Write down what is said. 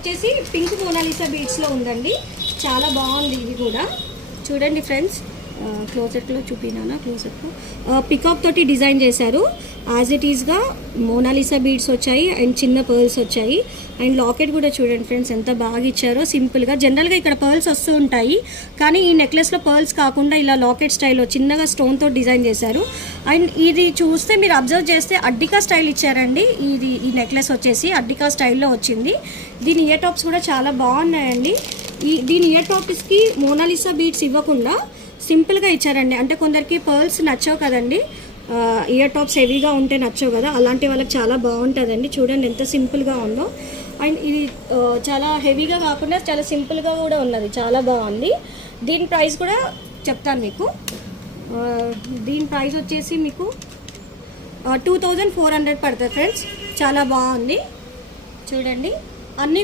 వచ్చేసి pink Mona Lisa బీడ్స్లో ఉందండి. చాలా బాగుంది ఇది కూడా. చూడండి ఫ్రెండ్స్, క్లోజెట్లో చూపినానా, క్లోజెట్లో పికాక్ తోటి డిజైన్ చేశారు. యాజ్ ఇట్ ఈస్గా మోనాలిసా బీడ్స్ వచ్చాయి అండ్ చిన్న పర్ల్స్ వచ్చాయి. అండ్ లాకెట్ కూడా చూడండి ఫ్రెండ్స్ ఎంత బాగా ఇచ్చారో. సింపుల్గా జనరల్గా ఇక్కడ పర్ల్స్ వస్తూ ఉంటాయి, కానీ ఈ నెక్లెస్లో పర్ల్స్ కాకుండా ఇలా లాకెట్ స్టైల్లో చిన్నగా స్టోన్తో డిజైన్ చేశారు. అండ్ ఇది చూస్తే మీరు అబ్జర్వ్ చేస్తే అడ్డికా స్టైల్ ఇచ్చారండి. ఈ నెక్లెస్ వచ్చేసి అడ్డికా స్టైల్లో వచ్చింది. దీని ఇయర్ టాప్స్ కూడా చాలా బాగున్నాయండి. దీని ఇయర్ టాప్స్కి మోనాలిసా బీడ్స్ ఇవ్వకుండా సింపుల్గా ఇచ్చారండి. అంటే కొందరికి పర్ల్స్ నచ్చవు కదండి, ఇయర్ టాప్స్ హెవీగా ఉంటే నచ్చవు కదా, అలాంటి వాళ్ళకి చాలా బాగుంటుందండి. చూడండి ఎంత సింపుల్గా ఉందో. అండ్ ఇది చాలా హెవీగా కాకుండా చాలా సింపుల్గా కూడా ఉన్నది, చాలా బాగుంది. దీని ప్రైస్ కూడా చెప్తాను మీకు. దీని ప్రైస్ వచ్చేసి మీకు 2400 పడుతుంది ఫ్రెండ్స్. చాలా బాగుంది చూడండి. అన్ని